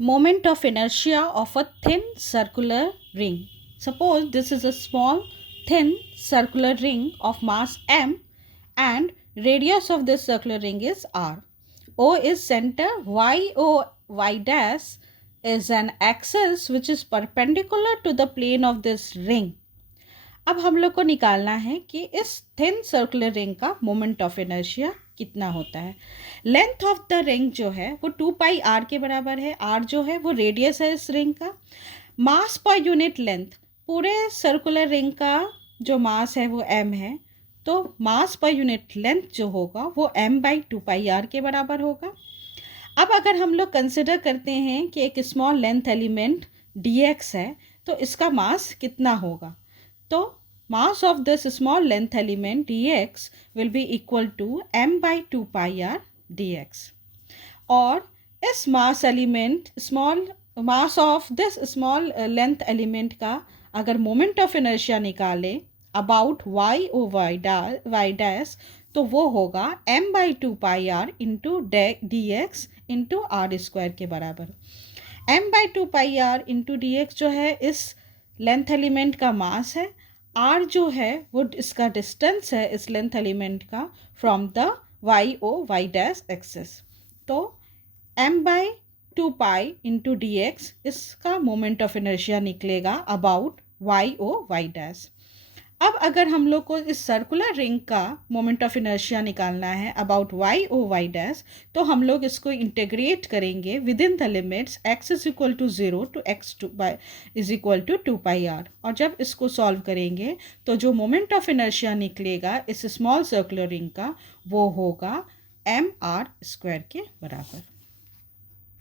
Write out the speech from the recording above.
Moment of inertia of a thin circular ring. Suppose this is a small thin circular ring of mass m and radius of this circular ring is r. O is center, y dash is an axis which is perpendicular to the plane of this ring. अब हम लोग को निकालना है कि इस thin circular ring का moment of inertia कितना होता है. लेंथ ऑफ द रिंग जो है वो 2 पाई आर के बराबर है. आर जो है वो रेडियस है इस रिंग का. मास पर यूनिट लेंथ, पूरे सर्कुलर रिंग का जो मास है वो m है, तो मास पर यूनिट लेंथ जो होगा वो m/2 पाई आर के बराबर होगा. अब अगर हम लोग कंसिडर करते हैं कि एक स्मॉल लेंथ एलिमेंट dx है, तो इसका मास कितना होगा. तो mass of this small length element dx will be equal to m/2 pi r dx. और इस mass element mass of this small length element का अगर मोमेंट ऑफ इनर्शिया निकालें about y O y dash, तो वो होगा m/2 pi R into dx into R square के बराबर. m/2 pi R into dx जो है इस लेंथ एलिमेंट का मास है. r जो है वो इसका डिस्टेंस है इस लेंथ एलिमेंट का from the y dash axis. तो m/2 पाई इंटू dx इसका मोमेंट ऑफ इनर्शिया निकलेगा अबाउट y डैश. अब अगर हम लोग को इस सर्कुलर रिंग का मोमेंट ऑफ इनर्शिया निकालना है अबाउट y डैश, तो हम लोग इसको इंटीग्रेट करेंगे within the limits x is equal to 0 to x2 is equal to 2 pi R. और जब इसको सॉल्व करेंगे तो जो मोमेंट ऑफ इनर्शिया निकलेगा इस स्मॉल सर्कुलर रिंग का वो होगा mr² के बराबर.